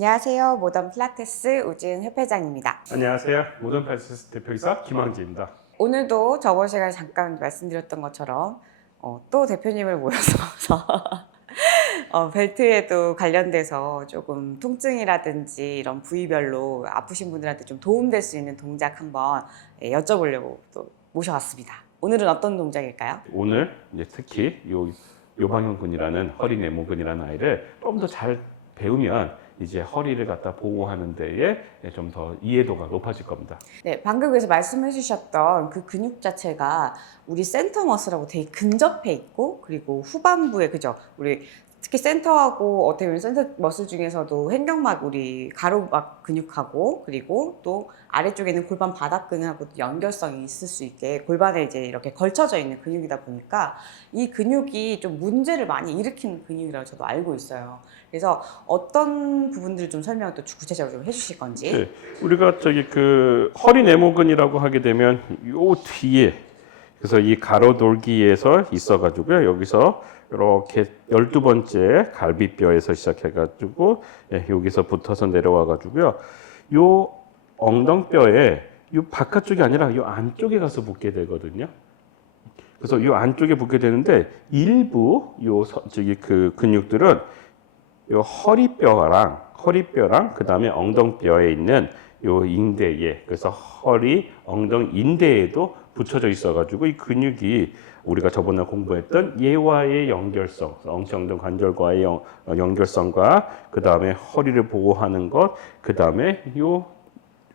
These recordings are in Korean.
안녕하세요. 모던 필라테스 우지은 협회장입니다. 안녕하세요. 모던 팔스 대표이사 김황지입니다. 오늘도 저번 시간에 잠깐 말씀드렸던 것처럼 어, 또 대표님을 모셔서 어, 벨트에도 관련돼서 조금 통증이라든지 이런 부위별로 아프신 분들한테 좀 도움될 수 있는 동작 한번 예, 여쭤보려고 또 모셔왔습니다. 오늘은 어떤 동작일까요? 오늘 이제 특히 요 요방형근이라는 허리 내모근이라는 아이를 좀 더 잘 배우면 이제 허리를 갖다 보호하는 데에 좀 더 이해도가 높아질 겁니다. 네, 방금 그래서 말씀해 주셨던 그 근육 자체가 우리 센터 머슬하고 되게 근접해 있고 그리고 후반부에 그죠? 우리 특히 센터하고 어떻게 보면 센터 머슬 중에서도 횡격막 우리 가로막 근육하고 그리고 또 아래쪽에는 골반 바닥근하고 연결성이 있을 수 있게 골반에 이제 이렇게 걸쳐져 있는 근육이다 보니까 이 근육이 좀 문제를 많이 일으키는 근육이라고 저도 알고 있어요. 그래서 어떤 부분들을 좀 설명을 또 구체적으로 좀 해주실 건지. 네, 우리가 저기 그 허리 내모근이라고 하게 되면 요 뒤에 그래서 이 가로돌기에서 있어가지고요 여기서 이렇게 열두 번째 갈비뼈에서 시작해가지고 예, 여기서 붙어서 내려와가지고요 요 엉덩뼈에 요 바깥쪽이 아니라 요 안쪽에 가서 붙게 되거든요. 그래서 요 안쪽에 붙게 되는데 일부 요 서- 저기 그 근육들은 요 허리뼈랑 허리뼈랑 그 다음에 엉덩뼈에 있는 요 인대에 그래서 허리 엉덩 인대에도 붙여져 있어가지고 이 근육이 우리가 저번에 공부했던 얘와의 연결성, 엉덩 관절과의 연, 어, 연결성과 그 다음에 허리를 보호하는 것, 그 다음에 요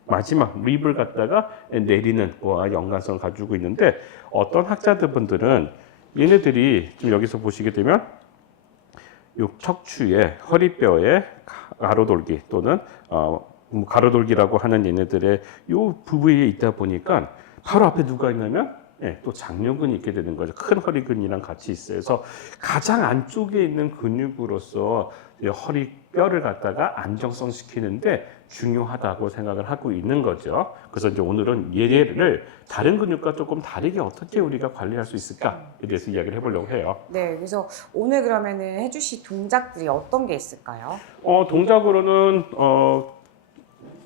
마지막 립을 갖다가 내리는 거와 연관성을 가지고 있는데 어떤 학자들 분들은 얘네들이 지금 여기서 보시게 되면 요 척추에 허리뼈에 가로돌기 또는 어, 뭐 가로돌기라고 하는 얘네들의 요 부부에 있다 보니까 바로 앞에 누가 있냐면 예, 또 장요근이 있게 되는 거죠. 큰 허리근이랑 같이 있어요. 그래서 가장 안쪽에 있는 근육으로서 이 허리 뼈를 갖다가 안정성 시키는데 중요하다고 생각을 하고 있는 거죠. 그래서 이제 오늘은 얘를 다른 근육과 조금 다르게 어떻게 우리가 관리할 수 있을까에 대해서 이야기를 해보려고 해요. 네, 그래서 오늘 그러면은 해주실 동작들이 어떤 게 있을까요? 어, 동작으로는 어,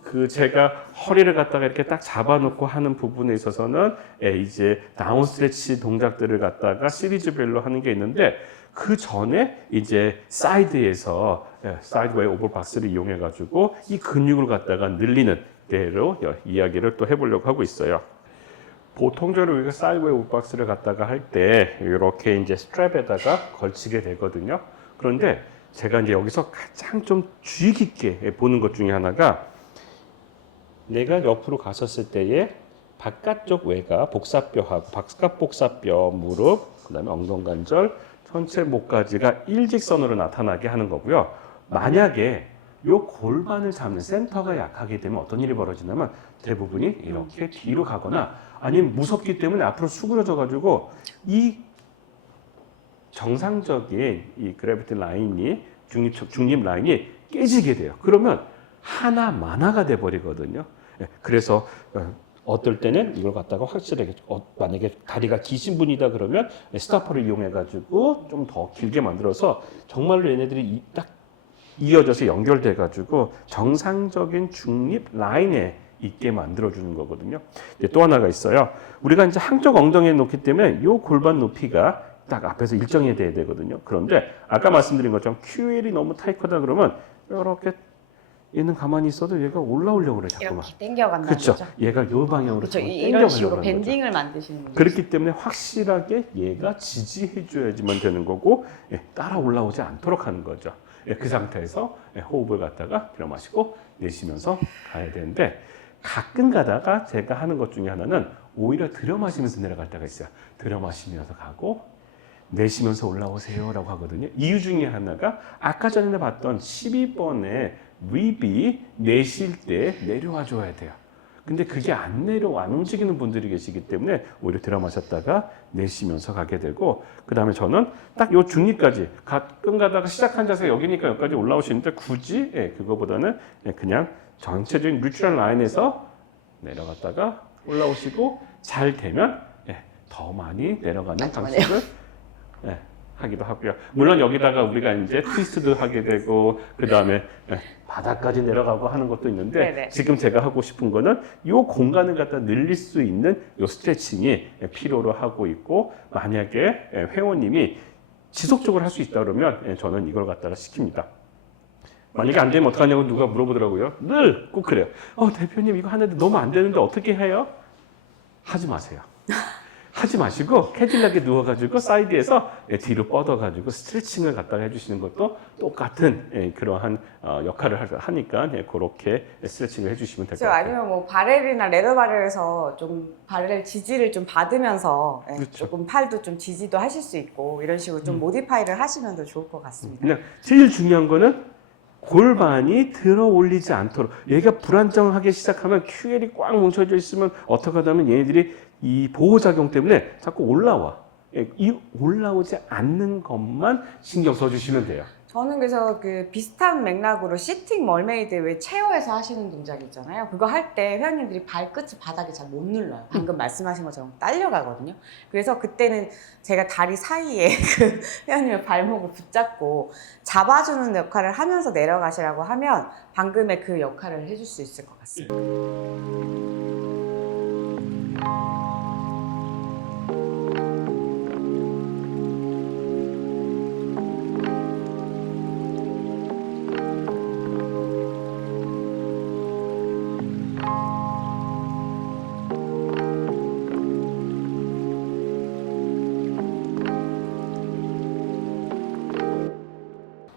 그 제가 허리를 갖다가 이렇게 딱 잡아놓고 하는 부분에 있어서는 예, 이제 다운 스트레치 동작들을 갖다가 시리즈별로 하는 게 있는데 그 전에 이제 사이드에서 예, 사이드웨이 오버박스를 이용해 가지고 이 근육을 갖다가 늘리는 대로 여- 이야기를 또 해보려고 하고 있어요. 보통적으로 우리가 사이드웨이 오버박스를 갖다가 할 때 이렇게 이제 스트랩에다가 걸치게 되거든요. 그런데 제가 이제 여기서 가장 좀 주의 깊게 보는 것 중에 하나가 내가 옆으로 갔었을 때에 바깥쪽 외가 복사뼈하고 바깥 복사뼈 무릎 그다음에 엉덩관절 전체 목까지가 일직선으로 나타나게 하는 거고요. 만약에 요 골반을 잡는 센터가 약하게 되면 어떤 일이 벌어지냐면 대부분이 이렇게 뒤로 가거나 아니면 무섭기 때문에 앞으로 수그러져 가지고 이 정상적인 이 그래비티 라인이 중립 중립 라인이 깨지게 돼요. 그러면 하나 만화가 돼 버리거든요. 예, 그래서 어, 어떨 때는 이걸 갖다가 확실하게 어, 만약에 다리가 기신 분이다 그러면 스타퍼를 이용해 가지고 좀 더 길게 만들어서 정말로 얘네들이 이- 딱 이어져서 연결돼 가지고 정상적인 중립 라인에 있게 만들어 주는 거거든요. 또 하나가 있어요. 우리가 이제 한쪽 엉덩이에 놓기 때문에 이 골반 높이가 딱 앞에서 일정이 돼야 되거든요. 그런데 아까 말씀드린 것처럼 QL이 너무 타이트하다 그러면 이렇게 얘는 가만히 있어도 얘가 올라오려고 그래 자꾸만. 이렇게 당겨간다는 그렇죠. 얘가 요 방향으로 그렇죠. 이런 식으로. 밴딩을 만드시는 거죠. 그렇기 때문에 확실하게 얘가 지지해 줘야지만 되는 거고 예, 따라 올라오지 않도록 하는 거죠. 예, 그 상태에서 예, 호흡을 갖다가 들어 마시고 내쉬면서 가야 되는데 가끔 가다가 제가 하는 것 중에 하나는 오히려 들여 마시면서 내려갈 때가 있어요. 들여 마시면서 가고 내쉬면서 올라오세요 라고 하거든요. 이유 중에 하나가 아까 전에 봤던 12번의 립이 내쉴 때 내려와 줘야 돼요. 근데 그게 안 내려 안 움직이는 분들이 계시기 때문에 오히려 들어 마셨다가 내쉬면서 가게 되고 그 다음에 저는 딱 요 중립까지 가끔 가다가 시작한 자세가 여기니까 여기까지 올라오시는데 굳이 예, 그거보다는 예, 그냥 전체적인 뉴트럴 라인에서 내려갔다가 올라오시고 잘 되면 예, 더 많이 내려가는 깔끔하네요. 방식을 예, 하기도 하고요. 물론 여기다가 우리가 이제 트위스트도 하게 되고 그 다음에 바닥까지 내려가고 하는 것도 있는데 네네. 지금 제가 하고 싶은 거는 이 공간을 갖다 늘릴 수 있는 이 스트레칭이 필요로 하고 있고 만약에 회원님이 지속적으로 할 수 있다 그러면 저는 이걸 갖다가 시킵니다. 만약에 안 되면 어떡하냐고 누가 물어보더라고요. 늘 꼭 그래요. 어, 대표님 이거 하는데 너무 안 되는데 어떻게 해요? 하지 마세요. 하지 마시고 캐딜락에 누워가지고 사이드에서 예, 뒤로 뻗어가지고 스트레칭을 갖다가 해주시는 것도 똑같은 예, 그러한 어, 역할을 하- 하니까 예, 그렇게 스트레칭을 해주시면 될것 그렇죠. 같아요. 아니면 뭐 바렐이나 레더 바렐에서 좀 바렐 지지를 좀 받으면서 예, 그렇죠. 조금 팔도 좀 지지도 하실 수 있고 이런 식으로 좀 모디파이를 하시면 더 좋을 것 같습니다. 그냥 제일 중요한 거는 골반이 들어 올리지 않도록 얘가 불안정하게 시작하면 QL이 꽉 뭉쳐져 있으면 어떻게 하다면 얘네들이 이 보호작용 때문에 자꾸 올라와. 예, 이 올라오지 않는 것만 신경 써주시면 돼요. 저는 그래서 그 비슷한 맥락으로 시팅 멀메이드 왜 체어에서 하시는 동작 있잖아요. 그거 할 때 회원님들이 발끝이 바닥에 잘 못 눌러요. 방금 말씀하신 것처럼 딸려가거든요. 그래서 그때는 제가 다리 사이에 그 회원님의 발목을 붙잡고 잡아주는 역할을 하면서 내려가시라고 하면 방금의 그 역할을 해줄 수 있을 것 같습니다.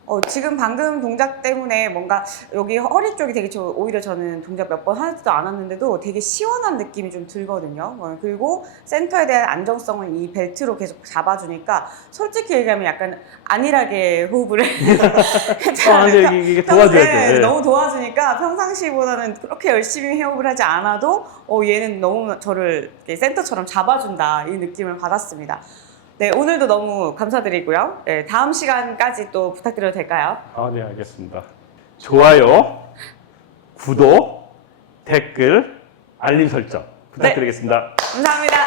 어, 지금 방금 동작 때문에 뭔가 여기 허리 쪽이 되게 저, 오히려 저는 동작 몇 번 하지도 않았는데도 되게 시원한 느낌이 좀 들거든요. 어, 그리고 센터에 대한 안정성은 이 벨트로 계속 잡아주니까 솔직히 얘기하면 약간 안일하게 호흡을 아, 근데 않을까? 이게, 이게 도와줘야 평소에 돼. 예. 너무 도와주니까 평상시보다는 그렇게 열심히 호흡을 하지 않아도 어, 얘는 너무 저를 이렇게 센터처럼 잡아준다 이 느낌을 받았습니다. 네, 오늘도 너무 감사드리고요. 네, 다음 시간까지 또 부탁드려도 될까요? 아, 네, 알겠습니다. 좋아요, 구독, 댓글, 알림 설정 부탁드리겠습니다. 감사합니다.